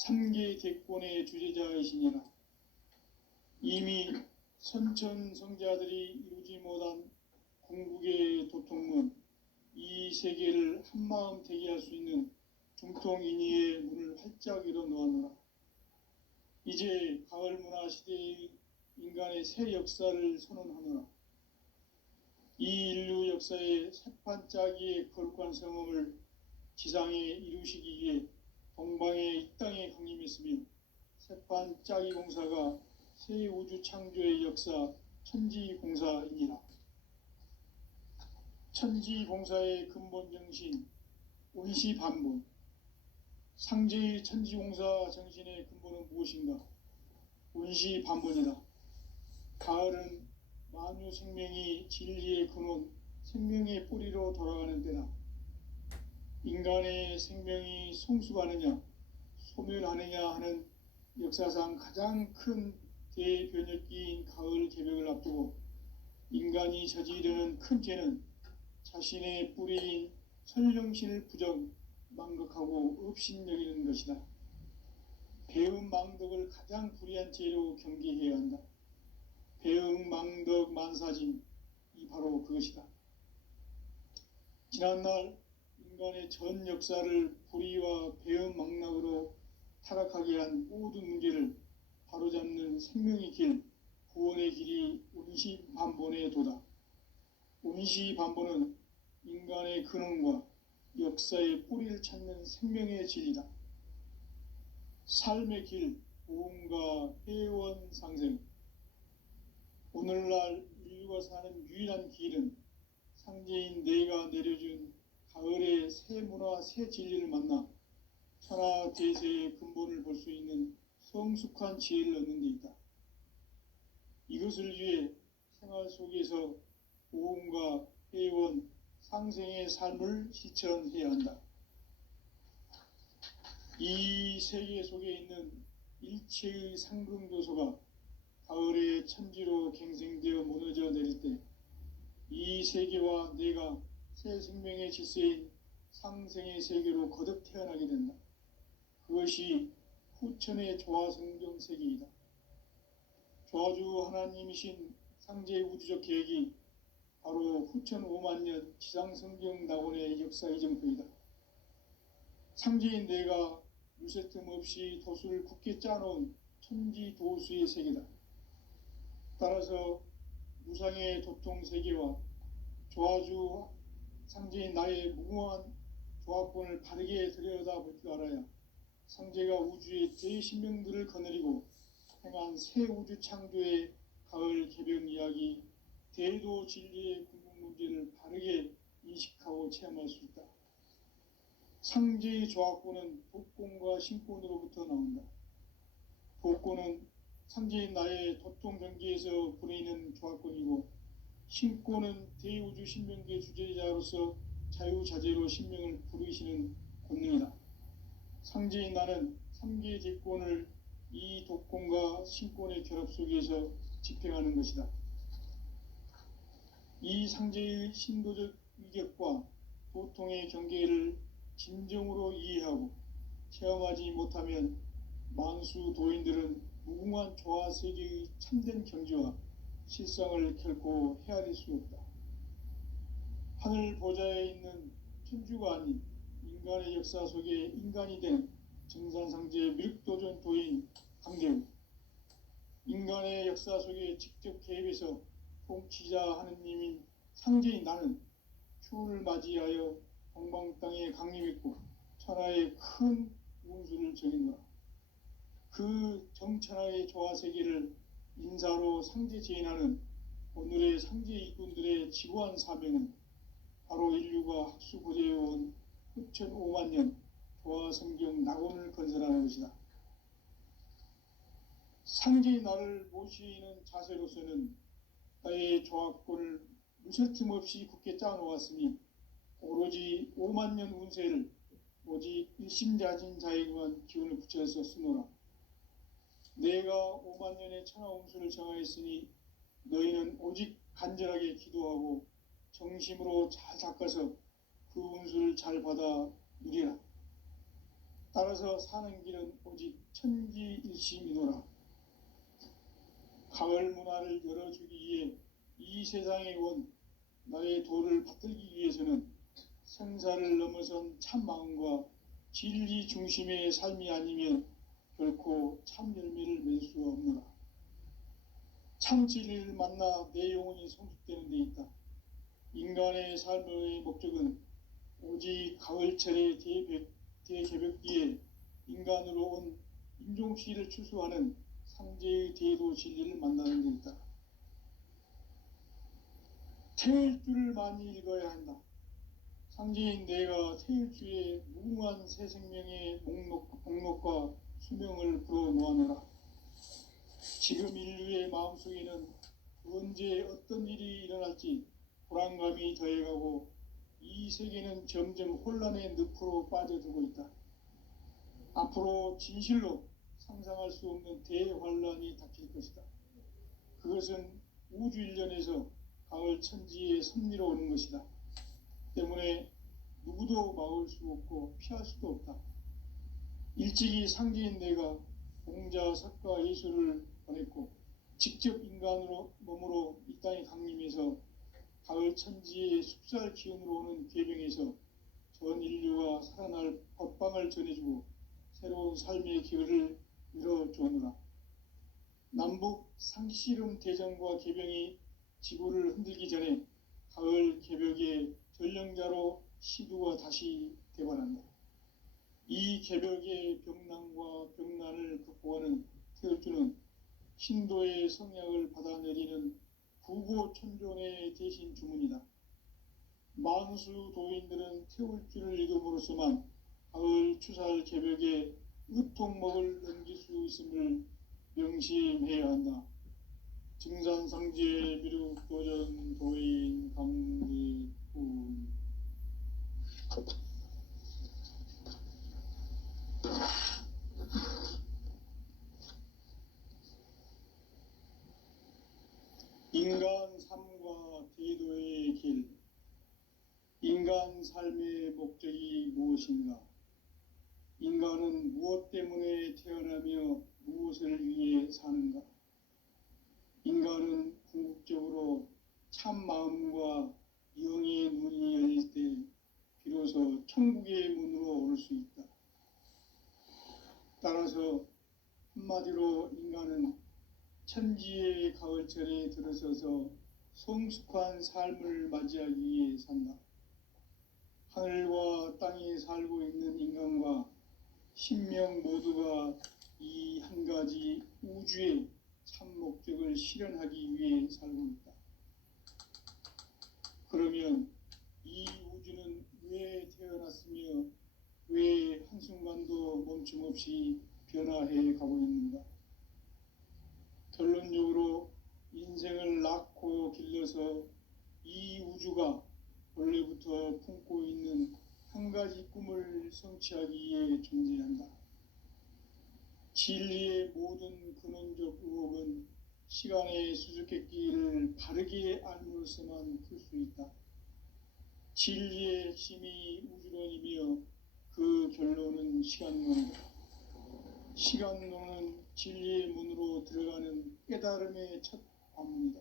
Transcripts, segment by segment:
삼계 객권의 주제자이시니라. 이미 선천성자들이 이루지 못한 궁극의 도통문, 이 세계를 한마음 되게 할 수 있는 중통인의의 문을 활짝 열어 놓았노라. 이제 가을 문화 시대의 인간의 새 역사를 선언하노라. 이 인류 역사의 새판짜기의 거룩한 성험을 지상에 이루시기 위해 동방의 이 땅에 강림했으며 새판짜기 공사가 새 우주 창조의 역사 천지공사이니라. 천지공사의 근본 정신, 운시반본. 상제의 천지공사 정신의 근본은 무엇인가? 운시반본이다. 가을은 만유 생명이 진리의 근원, 생명의 뿌리로 돌아가는 때다. 인간의 생명이 성숙하느냐, 소멸하느냐 하는 역사상 가장 큰 대변혁기인 가을 개벽을 앞두고 인간이 저지르는 큰 죄는 자신의 뿌리인 선령신을 부정, 망극하고 업신여기는 것이다. 배음 망덕을 가장 불의한 죄로 경계해야 한다. 배음 망덕 만사짐, 이 바로 그것이다. 지난날 인간의 전 역사를 불의와 배음 망락으로 타락하게 한 모든 문제를 바로잡는 생명의 길, 구원의 길이 운시반본의 도다. 운시반본은 인간의 근원과 역사의 뿌리를 찾는 생명의 진리다. 삶의 길, 보험과 회원 상생. 오늘날 인류가 사는 유일한 길은 상제인 내가 내려준 가을의 새 문화, 새 진리를 만나 천하 대세의 근본을 볼 수 있는 성숙한 지혜를 얻는 데 있다. 이것을 위해 생활 속에서 보험과 회원, 상생의 삶을 실천해야 한다. 이 세계 속에 있는 일체의 상금교소가 가을의 천지로 갱생되어 무너져 내릴 때 이 세계와 내가 새 생명의 질서인 상생의 세계로 거듭 태어나게 된다. 그것이 후천의 조화성경 세계이다. 조화주 하나님이신 상제의 우주적 계획이 바로 후천 5만년 지상성경 낙원의 역사 이정표이다. 상제인 내가 유세 틈 없이 도수를 굳게 짜놓은 천지도수의 세계다. 따라서 무상의 도통 세계와 조화주 상제인 나의 무궁한 조합권을 바르게 들여다볼 줄 알아야 상제가 우주의 대신명들을 거느리고 행한 새 우주 창조의 가을 개벽 이야기, 대도 진리의 궁극 문제를 바르게 인식하고 체험할 수 있다. 상제의 조합권은 도권과 신권으로부터 나온다. 도권은 상제인 나의 도통 경계에서 부리는 조합권이고, 신권은 대우주 신명계 주제자로서 자유자재로 신명을 부르시는 권능이다. 상제인 나는 삼계 객권을 이 도권과 신권의 결합 속에서 집행하는 것이다. 이 상제의 신도적 위격과 도통의 경계를 진정으로 이해하고 체험하지 못하면 만수 도인들은 무궁한 조화 세계의 참된 경지와 실상을 결코 헤아릴 수 없다. 하늘 보좌에 있는 천주가 아닌 인간의 역사 속에 인간이 된 정산상제의 밀도전 도인 강대우, 인간의 역사 속에 직접 개입해서 통치자 하느님인 상제인 나는 추운을 맞이하여 동방 땅에 강림했고 천하의 큰 운수를 적이노라. 그 정천하의 조화세계를 인사로 상제 제인하는 오늘의 상제 일꾼들의 지고한 사명은 바로 인류가 학수고대해온 후천 5만년 조화성경 낙원을 건설하는 것이다. 상제의 나를 모시는 자세로서는 나의 조합권을 무쇠 틈 없이 굳게 짜놓았으니 오로지 5만년 운세를 오직 일심자진 자에게만 기운을 붙여서 쓰노라. 내가 5만년의 천하 운수를 정하였으니 너희는 오직 간절하게 기도하고 정심으로 잘 닦아서 그 운수를 잘 받아 누리라. 따라서 사는 길은 오직 천지일심이노라. 가을 문화를 열어주기 위해 이 세상에 온 나의 도를 받들기 위해서는 생사를 넘어선 참 마음과 진리 중심의 삶이 아니면 결코 참 열매를 맺을 수 없노라. 참 진리를 만나 내 영혼이 성숙되는 데 있다. 인간의 삶의 목적은 오직 가을철의 대개벽기에 인간으로 온 인종씨를 추수하는 상제의 대도 진리를 만나는 데 있다. 태일주를 많이 읽어야 한다. 상제인 내가 태일주의 무궁한 새 생명의 목록과 수명을 불어놓아노라. 지금 인류의 마음속에는 언제 어떤 일이 일어날지 불안감이 더해가고 이 세계는 점점 혼란의 늪으로 빠져들고 있다. 앞으로 진실로 상상할 수 없는 대환란이 닥칠 것이다. 그것은 우주 일련에서 가을 천지의 섭리로 오는 것이다. 때문에 누구도 막을 수 없고 피할 수도 없다. 일찍이 상제인 내가 공자, 석가, 예수를 보냈고 직접 인간으로 몸으로 이 땅에 강림해서 가을 천지의 숲살 기운으로 오는 계병에서 전 인류가 살아날 법방을 전해주고 새로운 삶의 기회를 열어주오노라. 남북 상씨름 대전과 계병이 지구를 흔들기 전에 가을 개벽의 전령자로 시두가 다시 되관한다. 이 개벽의 병난과 병난을 극복하는 태울주는 신도의 성약을 받아내리는 구고천존의 대신 주문이다. 만수 도인들은 태울주를 읽음으로써만 가을 추살 개벽에 으통목을 넘길 수 있음을 명심해야 한다. 증산상제 미륵도전 도인 강리군. 인간 삶과 대도의 길. 인간 삶의 목적이 무엇인가? 인간은 무엇 때문에 태어나며 무엇을 위해 사는가? 인간은 궁극적으로 참 마음과 영의 문이 열릴 때 비로소 천국의 문으로 오를 수 있다. 따라서 한마디로 인간은 천지의 가을철에 들어서서 성숙한 삶을 맞이하기 위해 산다. 하늘과 땅에 살고 있는 인간과 신명 모두가 이 한 가지 우주의 참 목적을 실현하기 위해 살고 있다. 그러면 이 우주는 왜 태어났으며 왜 한순간도 멈춤없이 변화해 가고 있는가? 결론적으로 인생을 낳고 길러서 이 우주가 원래부터 품고 있는 한 가지 꿈을 성취하기 위해 존재한다. 진리의 모든 근원적 의혹은 시간의 수수께끼를 바르게 알므로써만 풀 수 있다. 진리의 핵심이 우주론이며 그 결론은 시간론이다. 시간론은 진리의 문으로 들어가는 깨달음의 첫 관문이다.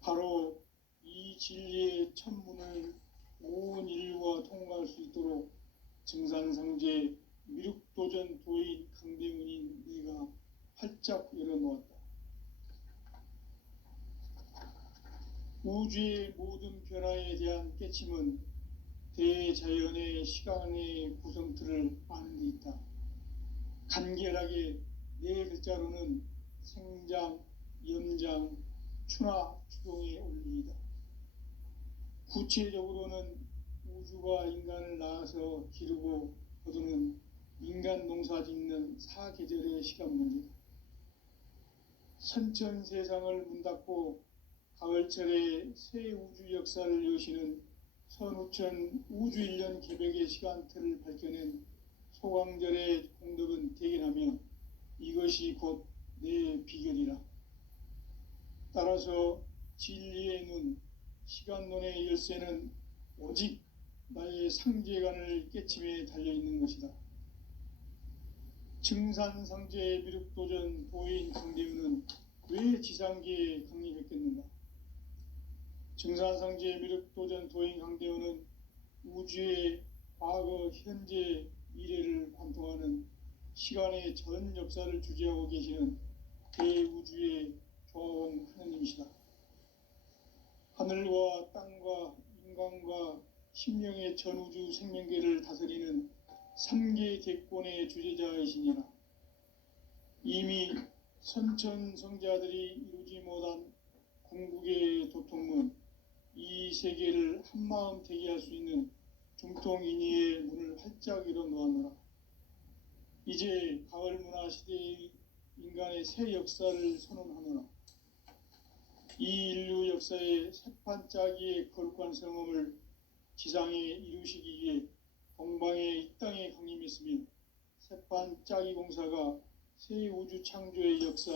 바로 이 진리의 첫 문을 온 인류가 통과할 수 있도록 증산상제 미륵도전 도인 강대문인 내가 활짝 열어놓았다. 우주의 모든 변화에 대한 깨침은 대자연의 시간의 구성틀을 아는 데 있다. 간결하게 네 글자로는 생장, 염장, 추나 추동의 원리이다. 구체적으로는 우주가 인간을 낳아서 기르고 거두는 인간 농사 짓는 사계절의 시간 문제다. 선천 세상을 문닫고 가을철에 새 우주 역사를 여시는 선우천 우주일년 개벽의 시간틀을 밝혀낸 소광절의 공덕은 대견하며 이것이 곧 내 비결이라. 따라서 진리의 눈, 시간론의 열쇠는 오직 나의 상제관을 깨침에 달려있는 것이다. 증산상제의 미륵도전 도인 강대우는 왜 지상계에 강림했겠는가? 증산상제의 미륵도전 도인 강대우는 우주의 과거, 현재, 미래를 관통하는 시간의 전 역사를 주재하고 계시는 대우주의 조화원 하느님이시다. 하늘과 땅과 인간과 심령의 전우주 생명계를 다스리는 3계 대권의 주재자이시니라. 이미 선천성자들이 이루지 못한 궁극의 도통문, 이 세계를 한마음 되게 할 수 있는 중통인의의 문을 활짝 열어놓았노라. 이제 가을 문화 시대의 인간의 새 역사를 선언하노라. 이 인류 역사의 새판짜기의 거룩한 성험을 지상에 이루시기 위해 동방의 이 땅에 강림했으며 새판짜기 공사가 새 우주 창조의 역사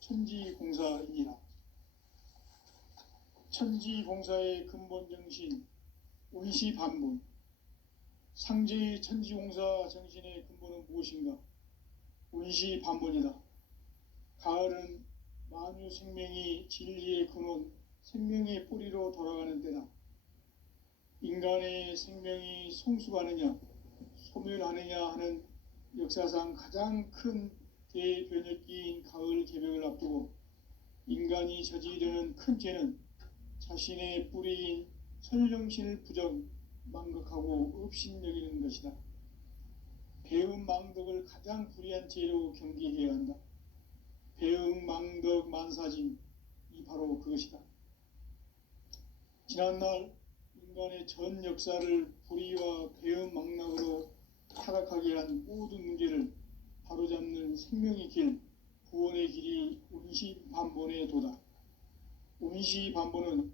천지공사이니라. 천지공사의 근본 정신 운시반본. 상제의 천지공사 정신의 근본은 무엇인가? 운시반본이다. 가을은 만유 생명이 진리의 근원, 생명의 뿌리로 돌아가는 때다. 인간의 생명이 성숙하느냐, 소멸하느냐 하는 역사상 가장 큰 대변혁기인 가을 개벽을 앞두고 인간이 저지르는 큰 죄는 자신의 뿌리인 선령신을 부정, 망각하고 업신여기는 것이다. 배음 망덕을 가장 불의한 죄로 경계해야 한다. 배음 망덕 만사짐, 이 바로 그것이다. 지난날 인간의 전 역사를 불의와 배음 망락으로 타락하게 한 모든 문제를 바로잡는 생명의 길, 구원의 길이 운시반본의 도다. 운시반본은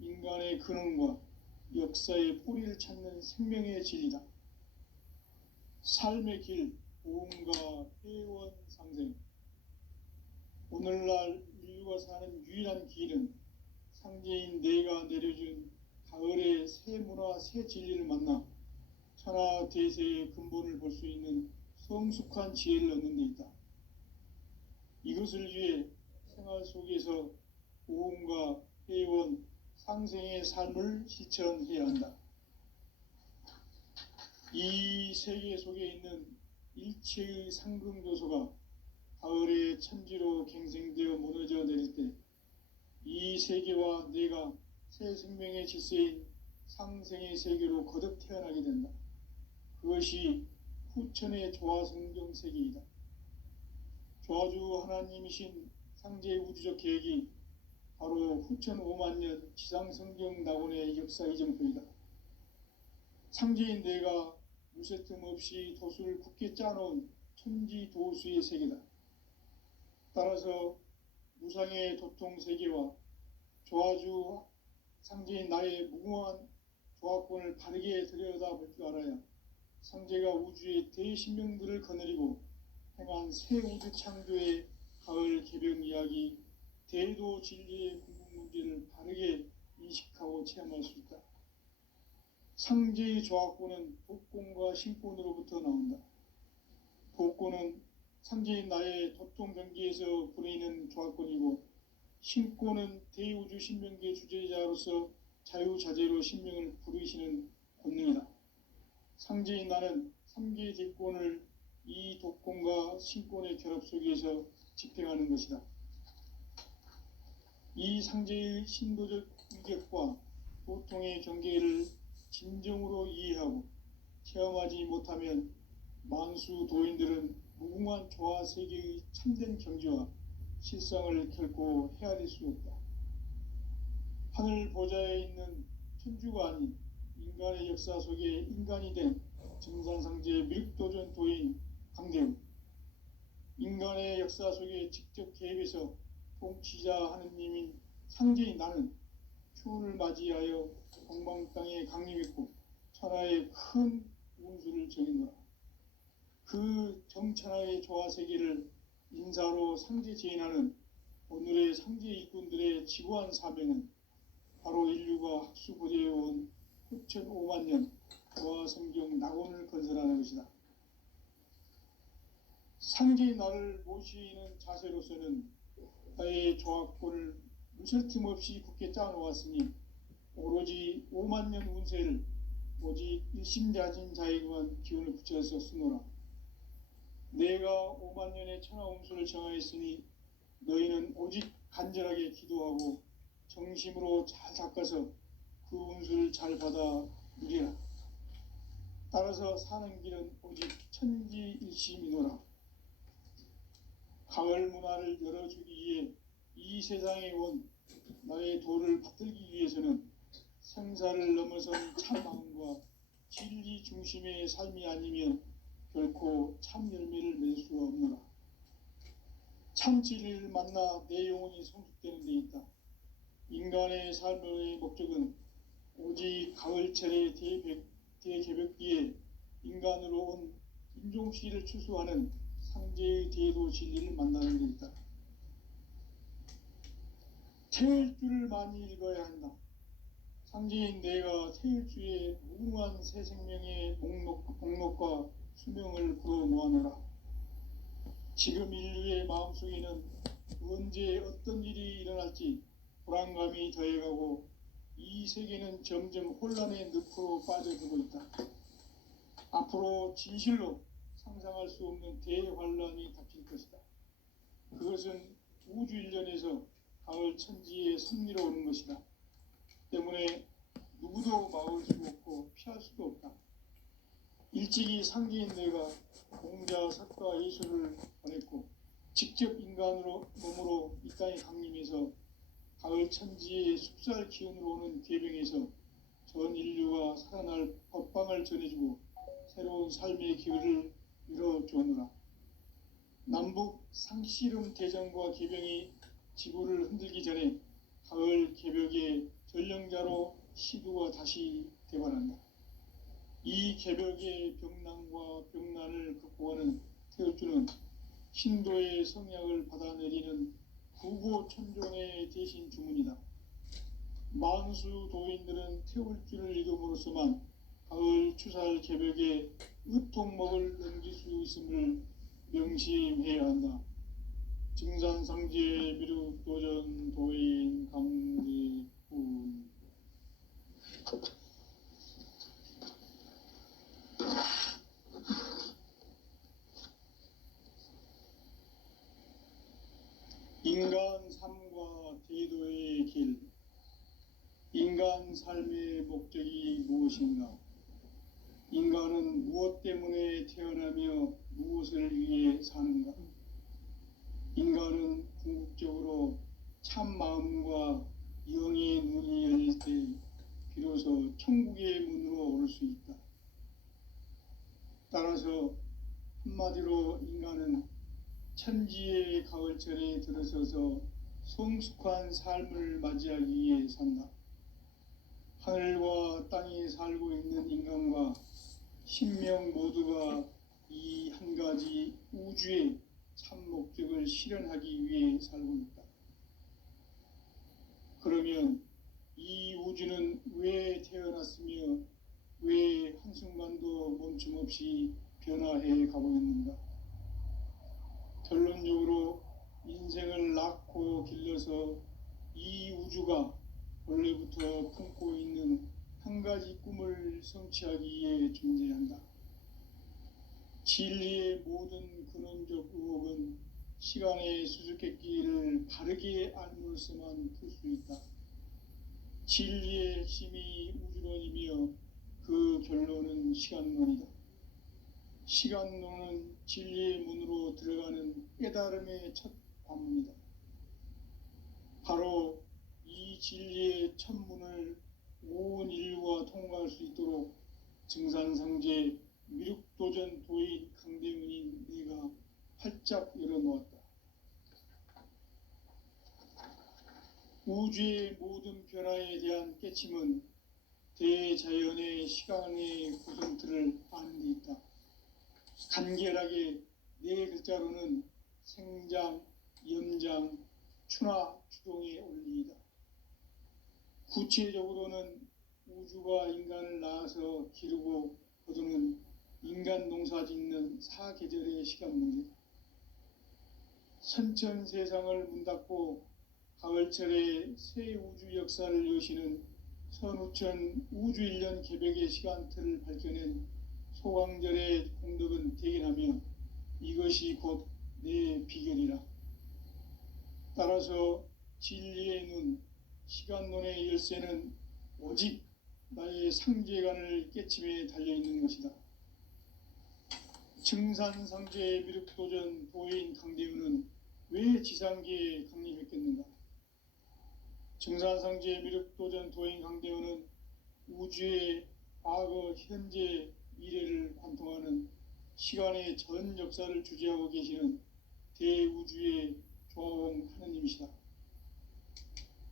인간의 근원과 역사의 뿌리를 찾는 생명의 진리다. 삶의 길, 보험과 회원 상생. 오늘날 인류가 사는 유일한 길은 상제인 내가 내려준 가을의 새 문화, 새 진리를 만나 천하 대세의 근본을 볼 수 있는 성숙한 지혜를 얻는 데 있다. 이것을 위해 생활 속에서 보험과 회원, 상생의 삶을 실천해야 한다. 이 세계 속에 있는 일체의 상금교소가 가을의 천지로 갱생되어 무너져 내릴 때 이 세계와 내가 새 생명의 질서인 상생의 세계로 거듭 태어나게 된다. 그것이 후천의 조화성경 세계이다. 조화주 하나님이신 상제의 우주적 계획이 바로 후천 5만 년 지상성경 낙원의 역사 이정표이다. 상제인 내가 무쇠틈 없이 도수를 굳게 짜놓은 천지도수의 세계다. 따라서 무상의 도통세계와 조화주 상제인 나의 무궁한 조화권을 바르게 들여다볼 줄 알아야 상제가 우주의 대신명들을 거느리고 행한 새 우주 창조의 가을 개벽 이야기, 대도 진리의 궁극 문제를 바르게 인식하고 체험할 수 있다. 상제의 조화권은 복권과 신권으로부터 나온다. 복권은 상제인 나의 도통 경계에서 부리는 조화권이고, 신권은 대우주 신명계 주제자로서 자유자재로 신명을 부르시는 권능이다. 상제인 나는 3계 대권을 이 독권과 신권의 결합 속에서 집행하는 것이다. 이 상제의 신도적 위격과 보통의 경계를 진정으로 이해하고 체험하지 못하면 만수 도인들은 무궁한 조화 세계의 참된 경지와 실상을 결코 헤아릴 수 없다. 하늘 보좌에 있는 천주가 아닌 인간의 역사 속에 인간이 된 증산상제의 미륵도전 도인 강대우. 인간의 역사 속에 직접 개입해서 통치자 하느님인 상제인 나는 추운을 맞이하여 동방 땅에 강림했고 천하의 큰 운수를 정했노라. 그 정천하의 조화세계를 인사로 상제 제인하는 오늘의 상제 일꾼들의 지구한 사명은 바로 인류가 학수고대해온 후천 5만 년 도화성경 낙원을 건설하는 것이다. 상제의 나를 모시는 자세로서는 나의 조합권을 무술 틈 없이 굳게 짜놓았으니 오로지 5만 년 운세를 오직 일심자진 자에게만 기운을 붙여서 쓰노라. 내가 5만 년의 천하 운수를 정하였으니 너희는 오직 간절하게 기도하고 정심으로 잘 닦아서 그 운수를 잘 받아 누리라. 따라서 사는 길은 오직 천지일심이노라. 가을 문화를 열어주기 위해 이 세상에 온 나의 도를 받들기 위해서는 생사를 넘어선 참 마음과 진리 중심의 삶이 아니면 결코 참 열매를 맺을 수가 없노라. 참 진리를 만나 내 영혼이 성숙되는 데 있다. 인간의 삶의 목적은 오직 가을철의 대개벽기에 인간으로 온 인종시를 추수하는 상제의 대도 진리를 만나는 데 있다. 태울 줄을 많이 읽어야 한다. 상제인 내가 태울주의 무궁한 새 생명의 목록과 수명을 불어놓아노라. 지금 인류의 마음속에는 언제 어떤 일이 일어날지 불안감이 더해가고 이 세계는 점점 혼란의 늪으로 빠져들고 있다. 앞으로 진실로 상상할 수 없는 대환란이 닥칠 것이다. 그것은 우주 일련에서 가을 천지의 섭리로 오는 것이다. 때문에 누구도 막을 수 없고 피할 수도 없다. 일찍이 상제인 내가 공자, 석가, 예수를 보냈고 직접 인간으로 몸으로 이 땅에 강림해서 가을 천지의 숲살 기운으로 오는 계병에서 전 인류가 살아날 법방을 전해주고 새로운 삶의 기회를 열어주오노라. 남북 상씨름 대전과 계병이 지구를 흔들기 전에 가을 개벽의 전령자로 시두가 다시 대관한다. 이 개벽의 병난과 병난을 극복하는 태울주는 신도의 성약을 받아내리는 구고천종의 대신 주문이다. 만수 도인들은 태울주를 읽음으로써만 가을 추살 개벽의 으통목을 넘길 수 있음을 명심해야 한다. 증산상제 미륵도전 도인 강지훈. 인간 삶과 대도의 길. 인간 삶의 목적이 무엇인가? 인간은 무엇 때문에 태어나며 무엇을 위해 사는가? 인간은 궁극적으로 참 마음과 영의 눈이 열릴 때 비로소 천국의 문으로 오를 수 있다. 따라서 한마디로 인간은 천지의 가을철에 들어서서 성숙한 삶을 맞이하기 위해 산다. 하늘과 땅에 살고 있는 인간과 신명 모두가 이 한 가지 우주의 참 목적을 실현하기 위해 살고 있다. 그러면 이 우주는 왜 태어났으며 왜 한순간도 멈춤 없이 변화해 가고 있는가? 결론적으로 인생을 낳고 길러서 이 우주가 원래부터 품고 있는 한 가지 꿈을 성취하기 위해 존재한다. 진리의 모든 근원적 의혹은 시간의 수수께끼를 바르게 알므로서만 풀 수 있다. 진리의 핵심이 우주론이며 그 결론은 시간론이다. 시간론은 진리의 문으로 들어가는 깨달음의 첫 관문이다. 바로 이 진리의 첫 문을 온 인류가 통과할 수 있도록 증산상제 미륵도전 도인 강대문인 네가 활짝 열어놓았다. 우주의 모든 변화에 대한 깨침은 대자연의 시간의 구성틀을 아는 데 있다. 간결하게 네 글자로는 생장, 염장, 추나 추동의 원리이다. 구체적으로는 우주가 인간을 낳아서 기르고 거두는 인간 농사 짓는 사계절의 시간 문제. 선천 세상을 문 닫고 가을철에 새 우주 역사를 여시는 선우천 우주일년 개벽의 시간틀을 밝혀낸 소강절의 공덕은 대견하며 이것이 곧 내 비결이라. 따라서 진리의 눈, 시간론의 열쇠는 오직 나의 상제관을 깨침에 달려있는 것이다. 증산상제의 미륵도전 도인 강대우는 왜 지상계에 강림했겠는가? 증산상제의 미륵도전 도인 강대우는 우주의 과거, 현재, 미래를 관통하는 시간의 전 역사를 주재하고 계시는 대우주의 조화원 하느님이시다.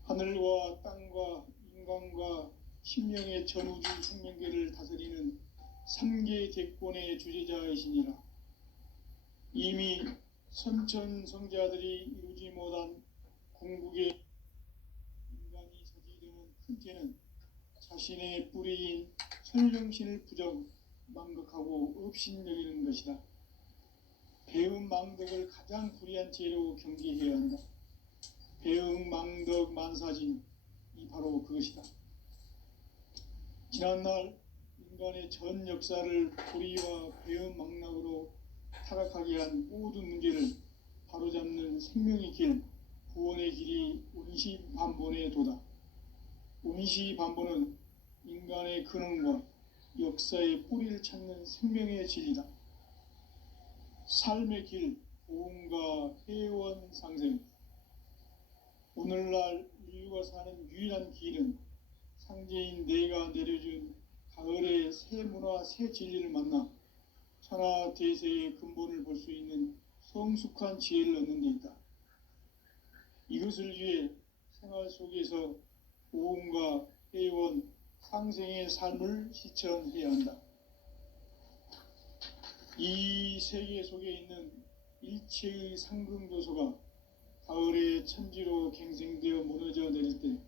하늘과 땅과 인간과 신명의 전우주 생명계를 다스리는 3개 대권의 주제자이시니라. 이미 선천성자들이 이루지 못한 궁극의 인간이 저지르는 큰 죄는 자신의 뿌리인 설령신을 부정, 망덕하고 업신여기는 것이다. 배음 망덕을 가장 불의한 죄로 경계해야 한다. 배음 망덕 만사진, 이 바로 그것이다. 지난날 인간의 전 역사를 불의와 배음 망락으로 타락하게 한 모든 문제를 바로잡는 생명의 길, 구원의 길이 운시반본의 도다. 운시반본은 인간의 근원과 역사의 뿌리를 찾는 생명의 진리다. 삶의 길, 보험과 회원 상생. 오늘날 인류가 사는 유일한 길은 상제인 내가 내려준 가을의 새 문화, 새 진리를 만나 천하 대세의 근본을 볼 수 있는 성숙한 지혜를 얻는 데 있다. 이것을 위해 생활 속에서 보험과 회원, 상생의 삶을 실천해야 한다. 이 세계 속에 있는 일체의 상금교소가 가을의 천지로 갱생되어 무너져 내릴 때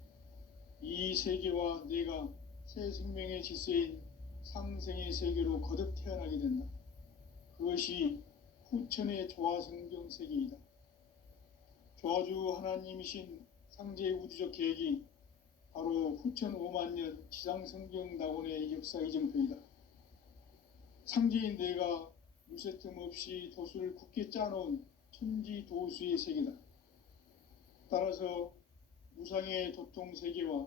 이 세계와 내가 새 생명의 질서인 상생의 세계로 거듭 태어나게 된다. 그것이 후천의 조화성경 세계이다. 조화주 하나님이신 상제의 우주적 계획이 바로 후천 5만년 지상성경 낙원의 역사 이정표이다. 상제인 내가 무쇠틈 없이 도수를 굳게 짜놓은 천지도수의 세계다. 따라서 무상의 도통 세계와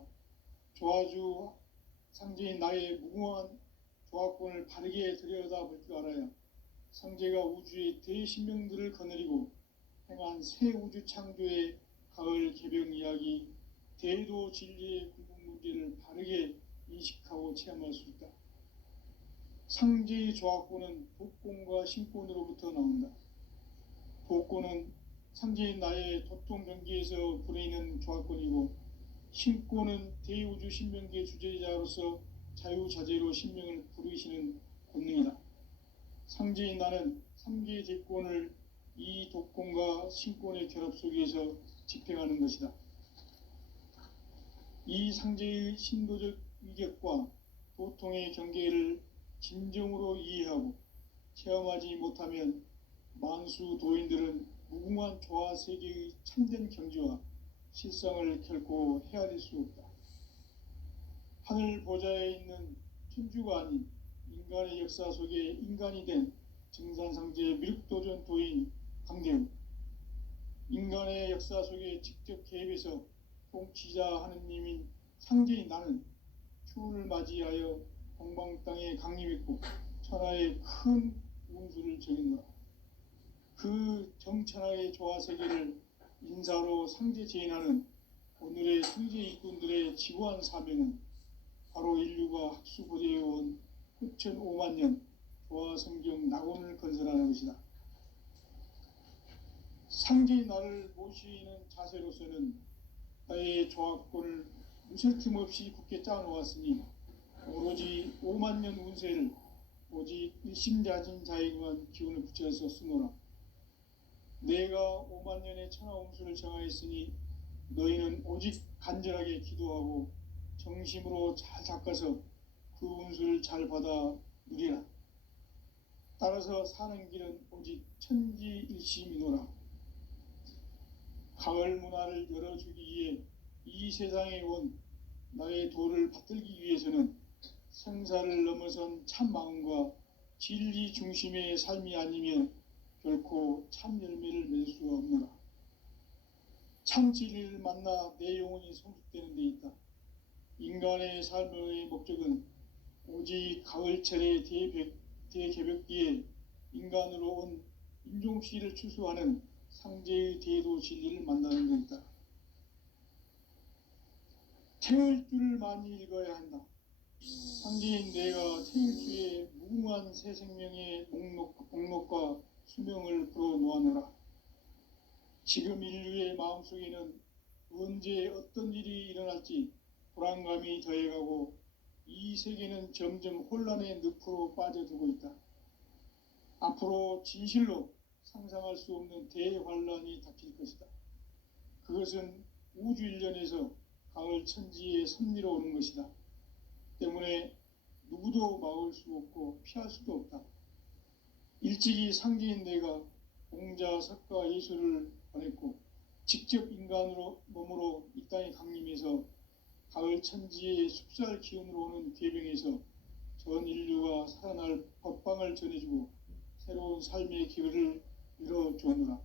조화주 상제인 나의 무궁한 조화권을 바르게 들여다볼 줄 알아야 상제가 우주의 대신명들을 거느리고 행한 새 우주 창조의 가을 개벽 이야기, 대도 진리의 궁극 문제를 바르게 인식하고 체험할 수 있다. 상제의 조화권은 독권과 신권으로부터 나온다. 독권은 상제인 나의 도통 경계에서 부리는 조화권이고, 신권은 대우주 신명계 주제자로서 자유자재로 신명을 부르시는 권능이다. 상제인 나는 3개의 대권을 이 독권과 신권의 결합 속에서 집행하는 것이다. 이 상제의 신도적 위격과 도통의 경계를 진정으로 이해하고 체험하지 못하면 만수 도인들은 무궁한 조화 세계의 참된 경지와 실상을 결코 헤아릴 수 없다. 하늘 보좌에 있는 천주가 아닌 인간의 역사 속에 인간이 된 증산상제의 미륵도전 도인 강대우, 인간의 역사 속에 직접 개입해서 통치자 하느님인 상제인 나는 추운을 맞이하여 동방 땅에 강림했고 천하의 큰 운수를 적인노라. 그 정천하의 조화 세계를 인사로 상제 제인하는 오늘의 상제 일꾼들의 지구한 사명은 바로 인류가 학수고대해온 후천 5만년 조화 성경 낙원을 건설하는 것이다. 상제인 나를 모시는 자세로서는 나의 조화권을 무쇠틈 없이 굳게 짜놓았으니 오로지 5만년 운세를 오직 일심자진 자에게만 기운을 붙여서 쓰노라. 내가 5만년의 천하 운수를 정하였으니 너희는 오직 간절하게 기도하고 정심으로 잘 닦아서 그 운수를 잘 받아 누리라. 따라서 사는 길은 오직 천지일심이노라. 가을 문화를 열어주기 위해 이 세상에 온 나의 도를 받들기 위해서는 생사를 넘어선 참 마음과 진리 중심의 삶이 아니면 결코 참 열매를 맺을 수가 없노라. 참 진리를 만나 내 영혼이 성숙되는 데 있다. 인간의 삶의 목적은 오직 가을철의 대개벽 뒤에 인간으로 온 인종씨를 추수하는 상제의 대도 진리를 만나는 것이다. 태을 줄을 많이 읽어야 한다. 상제인 내가 태일주의 무궁한 새 생명의 목록과 수명을 풀어놓아노라. 지금 인류의 마음속에는 언제 어떤 일이 일어날지 불안감이 더해가고 이 세계는 점점 혼란의 늪으로 빠져들고 있다. 앞으로 진실로 상상할 수 없는 대환란이 닥칠 것이다. 그것은 우주 일련에서 가을 천지의 섭리로 오는 것이다. 때문에 누구도 막을 수 없고 피할 수도 없다. 일찍이 상제인 내가 공자, 석가, 예수를 보냈고 직접 인간으로 몸으로 이 땅에 강림해서 가을 천지의 숲살 기운으로 오는 계병에서 전 인류가 살아날 법방을 전해주고 새로운 삶의 기회를 열어주었노라.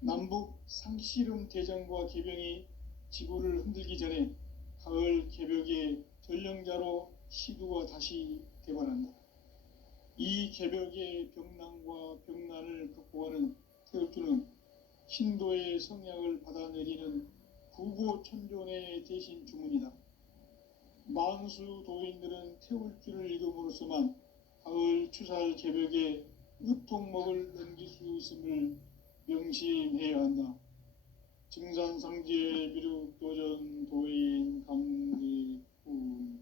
남북 상씨름 대전과 계병이 지구를 흔들기 전에 가을 개벽의 전령자로 시두가 다시 개발한다. 이 개벽의 병난과 병난을 극복하는 태울주는 신도의 성약을 받아내리는 구고천존의 대신 주문이다. 만수 도인들은 태울주를 읽음으로써만 가을 추살 개벽에 으통목을 넘길 수 있음을 명심해야 한다. 증산상제 미륵도전 도인 강리군.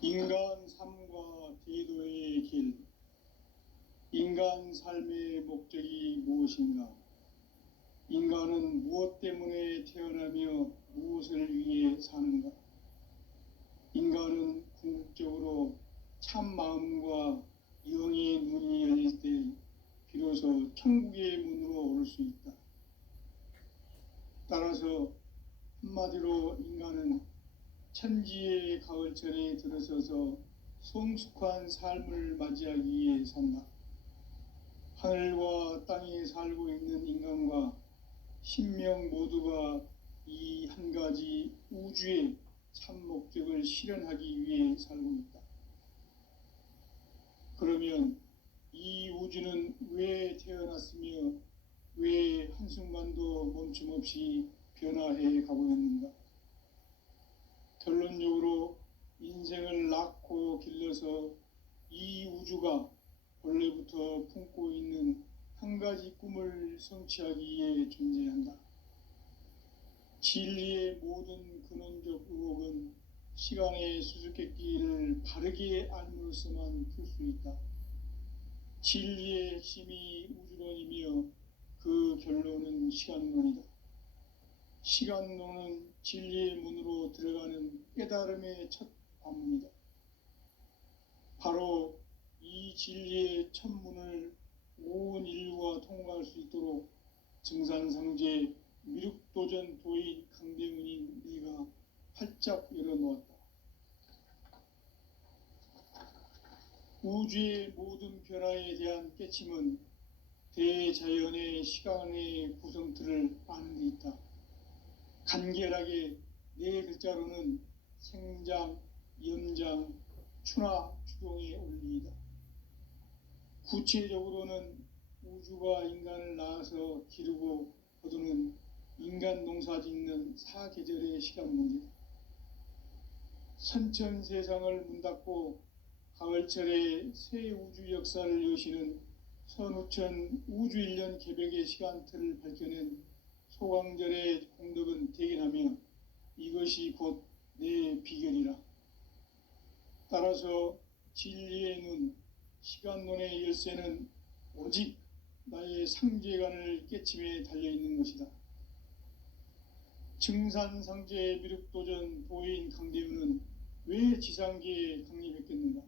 인간 삶과 대도의 길. 인간 삶의 목적이 무엇인가? 인간은 무엇 때문에 태어나며 무엇을 위해 사는가? 인간은 궁극적으로 참 마음과 영의 문이 열릴 때 비로소 천국의 문으로 오를 수 있다. 따라서 한마디로 인간은 천지의 가을철에 들어서서 성숙한 삶을 맞이하기 위해 산다. 하늘과 땅에 살고 있는 인간과 신명 모두가 이 한 가지 우주의 참 목적을 실현하기 위해 살고 있다. 그러면 이 우주는 왜 태어났으며 왜 한순간도 멈춤없이 변화해 가고 있는가? 결론적으로 인생을 낳고 길러서 이 우주가 원래부터 품고 있는 한 가지 꿈을 성취하기 위해 존재한다. 진리의 모든 근원적 의혹은 시간의 수수께끼를 바르게 알므로써만 풀 수 있다. 진리의 핵심이 우주론이며 그 결론은 시간론이다. 시간론은 진리의 문으로 들어가는 깨달음의 첫 관문이다. 바로 이 진리의 첫 문을 온 인류가 통과할 수 있도록 증산상제 미륵도전 도인 강대문인 네가 활짝 열어놓았다. 우주의 모든 변화에 대한 깨침은 대자연의 시간의 구성틀을 아는 데 있다. 간결하게 네 글자로는 생장, 염장, 추나 추동의 원리이다. 구체적으로는 우주가 인간을 낳아서 기르고 거두는 인간 농사 짓는 사계절의 시간 문제다. 선천 세상을 문 닫고 가을철에 새 우주 역사를 여시는 선우천 우주일년 개벽의 시간틀을 밝혀낸 소강절의 공덕은 대견하며 이것이 곧 내 비결이라. 따라서 진리의 눈, 시간론의 열쇠는 오직 나의 상제관을 깨침에 달려있는 것이다. 증산상제 미륵도전 도인 강대우는 왜 지상계에 강림했겠는가?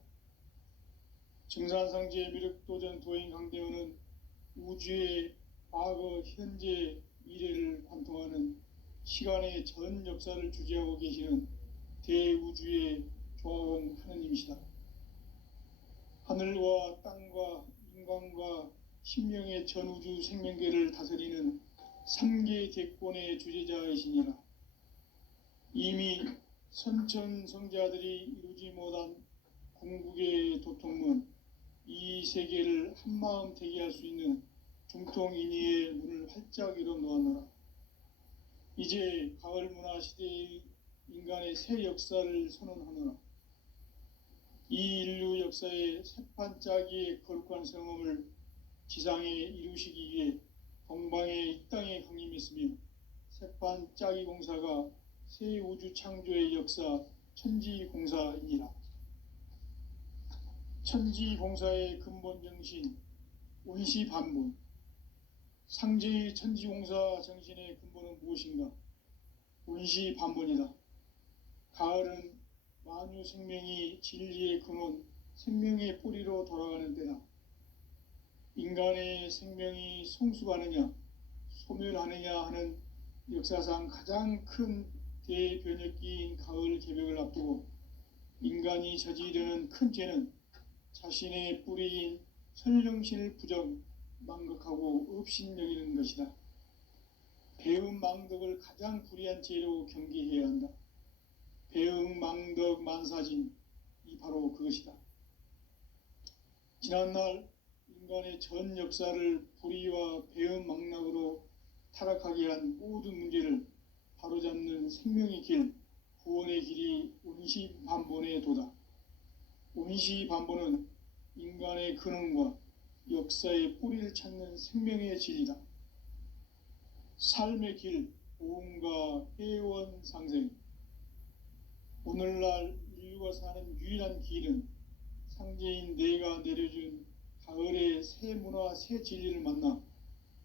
증산상제 미륵도전 도인 강대우는 우주의 과거, 현재, 미래를 관통하는 시간의 전 역사를 주재하고 계시는 대우주의 조화원 하느님이시다. 하늘과 땅과 인간과 신명의 전우주 생명계를 다스리는 3계 대권의 주재자이시니라. 이미 선천성자들이 이루지 못한 궁극의 도통문, 이 세계를 한마음 대기할 수 있는 중통인의의 문을 활짝 열어 놓았노라. 이제 가을 문화 시대의 인간의 새 역사를 선언하노라. 이 인류 역사의 새판짜기의 거룩한 성험을 지상에 이루시기 위해 동방의 이 땅에 강림했으며 새판짜기 공사가 새 우주 창조의 역사 천지공사이니라. 천지공사의 근본 정신 운시반분. 상제의 천지공사 정신의 근본은 무엇인가? 운시반분이다. 가을은 만유 생명이 진리의 근원, 생명의 뿌리로 돌아가는 때다. 인간의 생명이 성숙하느냐, 소멸하느냐 하는 역사상 가장 큰 대변혁기인 가을 개벽을 앞두고 인간이 저지르는 큰 죄는 자신의 뿌리인 설령신을 부정, 망극하고 업신여기는 것이다. 배음 망덕을 가장 불의한 죄로 경계해야 한다. 배음 망덕 만사진, 이 바로 그것이다. 지난날 인간의 전 역사를 불의와 배음 망락으로 타락하게 한 모든 문제를 바로잡는 생명의 길, 구원의 길이 운시반본의 도다. 운시반본은 인간의 근원과 역사의 뿌리를 찾는 생명의 진리다. 삶의 길, 보험과 회원 상생. 오늘날 인류가 사는 유일한 길은 상제인 내가 내려준 가을의 새 문화, 새 진리를 만나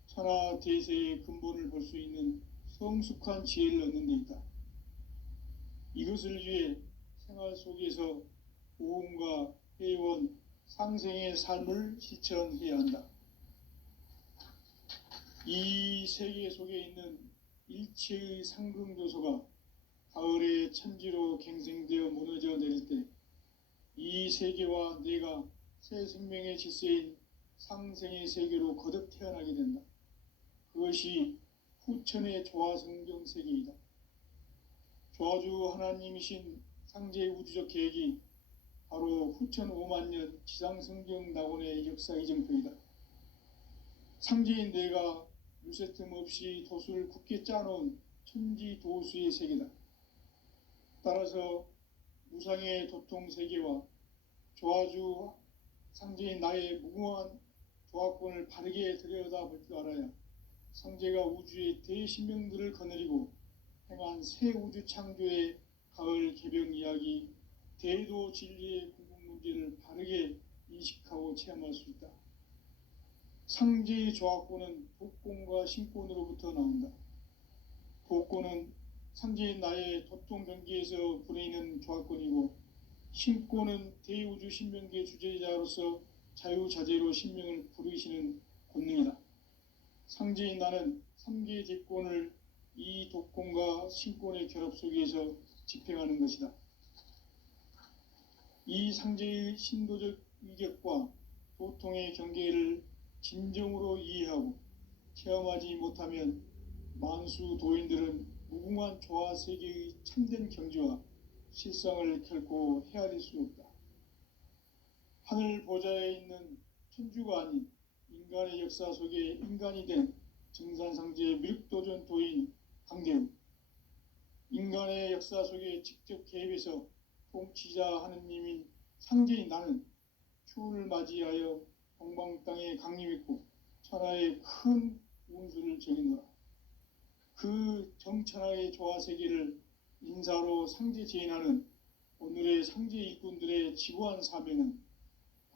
천하 대세의 근본을 볼 수 있는 성숙한 지혜를 얻는 데 있다. 이것을 위해 생활 속에서 보험과 회원, 상생의 삶을 실천해야 한다. 이 세계 속에 있는 일체의 상금 요소가 가을의 천지로 갱생되어 무너져 내릴 때 이 세계와 내가 새 생명의 질서인 상생의 세계로 거듭 태어나게 된다. 그것이 후천의 조화성경 세계이다. 조화주 하나님이신 상제의 우주적 계획이 바로 후천 5만년 지상성경 낙원의 역사 이정표이다. 상제인 내가 유세틈 없이 도수를 굳게 짜놓은 천지도수의 세계다. 따라서 무상의 도통세계와 조화주 상제인 나의 무궁한 조화권을 바르게 들여다볼 줄 알아야 상제가 우주의 대신명들을 거느리고 행한 새 우주 창조의 가을 개병 이야기, 대도 진리의 궁극 문제를 바르게 인식하고 체험할 수 있다. 상제의 조화권은 독권과 신권으로부터 나온다. 독권은 상제인 나의 도통 경계에서 부리는 조화권이고, 신권은 대우주 신명계 주제자로서 자유자재로 신명을 부르시는 권능이다. 상제인 나는 3계 대권을 이 독권과 신권의 결합 속에서 집행하는 것이다. 이 상제의 신도적 위격과 도통의 경계를 진정으로 이해하고 체험하지 못하면 만수 도인들은 무궁한 조화 세계의 참된 경지와 실상을 결코 헤아릴 수 없다. 하늘 보좌에 있는 천주가 아닌 인간의 역사 속에 인간이 된 증산상제 미륵도전 도인 강대우. 인간의 역사 속에 직접 개입해서 통치자 하느님인 상제인 나는 추운을 맞이하여 동방 땅에 강림했고 천하의 큰 운수를 정해놓아. 그 정천하의 조화세계를 인사로 상제 제인하는 오늘의 상제 일꾼들의 지구한 사명은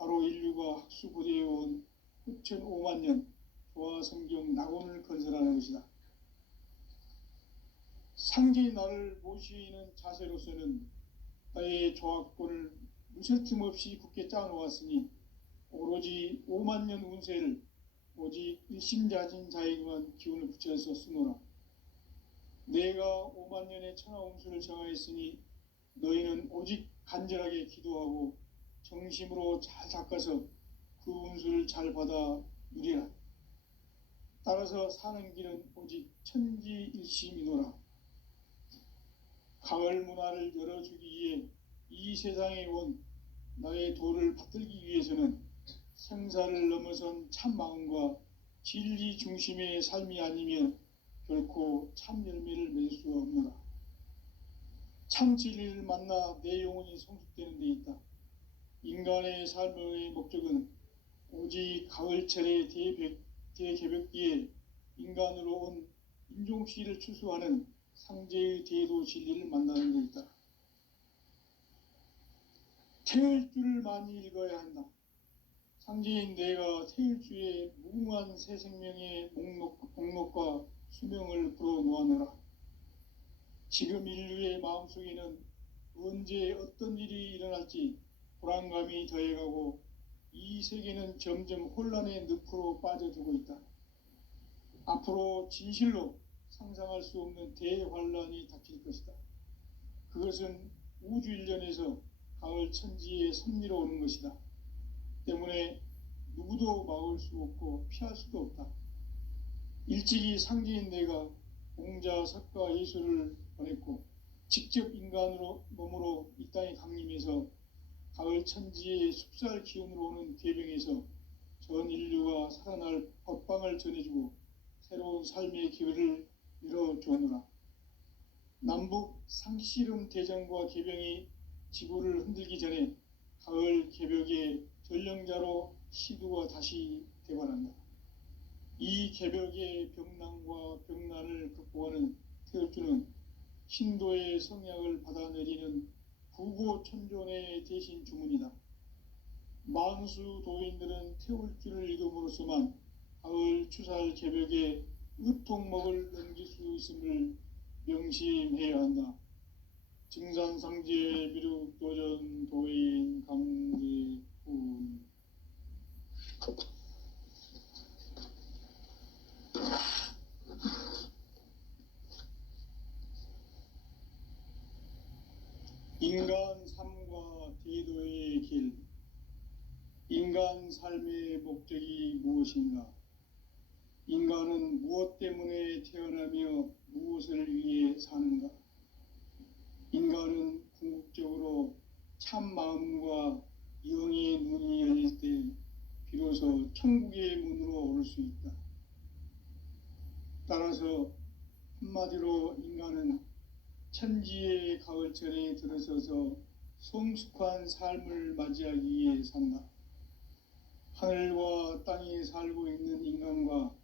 바로 인류가 학수고대해온 흡천 5만 년 조화성경 낙원을 건설하는 것이다. 상제의 나를 모시는 자세로서는 나의 조합권을 무쇠틈 없이 굳게 짜놓았으니 오로지 5만 년 운세를 오직 일심자진 자에게만 기운을 붙여서 쓰노라. 내가 5만 년의 천하 운수를 정하였으니 너희는 오직 간절하게 기도하고 정심으로 잘 닦아서 그 운수를 잘 받아 누리라. 따라서 사는 길은 오직 천지일심이노라. 가을 문화를 열어주기 위해 이 세상에 온 나의 도를 받들기 위해서는 생사를 넘어선 참 마음과 진리 중심의 삶이 아니면 결코 참 열매를 맺을 수 없노라. 참 진리를 만나 내 영혼이 성숙되는 데 있다. 인간의 삶의 목적은 오직 가을철의 대개벽기에 인간으로 온 인종씨를 추수하는 상제의 대도 진리를 만나는 데 있다. 태을주를 많이 읽어야 한다. 상제인 내가 태을주의 무궁한 새 생명의 목록과 수명을 불어놓아노라. 지금 인류의 마음속에는 언제 어떤 일이 일어날지 불안감이 더해가고 이 세계는 점점 혼란의 늪으로 빠져들고 있다. 앞으로 진실로 상상할 수 없는 대환란이 닥칠 것이다. 그것은 우주 일련에서 가을 천지의 섭리로 오는 것이다. 때문에 누구도 막을 수 없고 피할 수도 없다. 일찍이 상제인 내가 공자, 석가, 예수를 보냈고 직접 인간으로 몸으로 이 땅에 강림해서 가을 천지의 숲살 기운으로 오는 괴병에서 전 인류가 살아날 법방을 전해주고 새로운 삶의 기회를 열어주오노라. 남북 상씨름 대전과 개병이 지구를 흔들기 전에 가을 개벽의 전령자로 시두가 다시 대관한다. 이 개벽의 병난과 병난을 극복하는 태을주는 신도의 성약을 받아내리는 부고천존의 대신 주문이다. 만수 도인들은 태울주를 읽음으로써만 가을 추살 개벽의 으통목을 넘길 수 있음을 명심해야 한다. 증산상제 미륵도전 도인 강대훈. 인간 삶과 대도의 길. 인간 삶의 목적이 무엇인가? 인간은 무엇 때문에 태어나며 무엇을 위해 사는가? 인간은 궁극적으로 참 마음과 영의 눈이 열릴 때 비로소 천국의 문으로 오를 수 있다. 따라서 한마디로 인간은 천지의 가을철에 들어서서 성숙한 삶을 맞이하기 위해 산다. 하늘과 땅에 살고 있는 인간과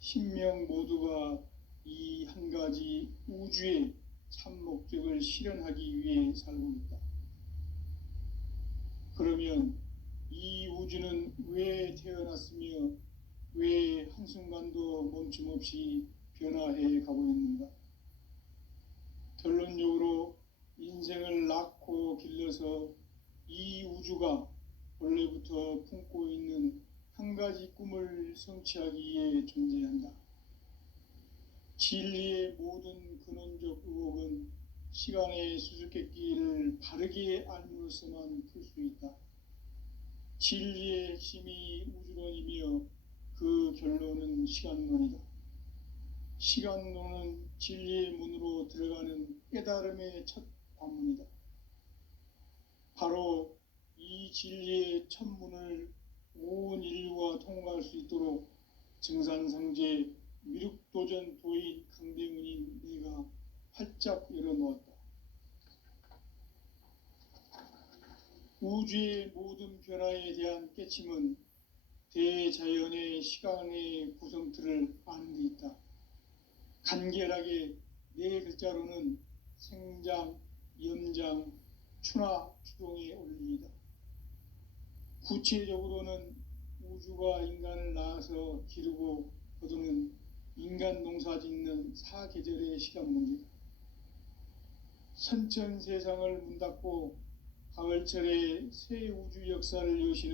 신명 모두가 이 한 가지 우주의 참 목적을 실현하기 위해 살고 있다. 그러면 이 우주는 왜 태어났으며 왜 한순간도 멈춤없이 변화해 가고 있는가? 결론적으로 인생을 낳고 길러서 이 우주가 원래부터 품고 있는 한 가지 꿈을 성취하기 위해 존재한다. 진리의 모든 근원적 의혹은 시간의 수수께끼를 바르게 알므로서만 풀 수 있다. 진리의 핵심이 우주론이며 그 결론은 시간론이다. 시간론은 진리의 문으로 들어가는 깨달음의 첫 관문이다. 바로 이 진리의 첫 문을 온 인류가 통과할 수 있도록 증산상제 미륵도전 도인 강대문인 내가 활짝 열어놓았다. 우주의 모든 변화에 대한 깨침은 대자연의 시간의 구성틀을 아는 데 있다. 간결하게 네 글자로는 생장, 염장, 추나, 추동의 원리이다. 구체적으로는 우주가 인간을 낳아서 기르고 거두는 인간 농사 짓는 사계절의 시간 문제, 선천 세상을 문 닫고 가을철에 새 우주 역사를 여시는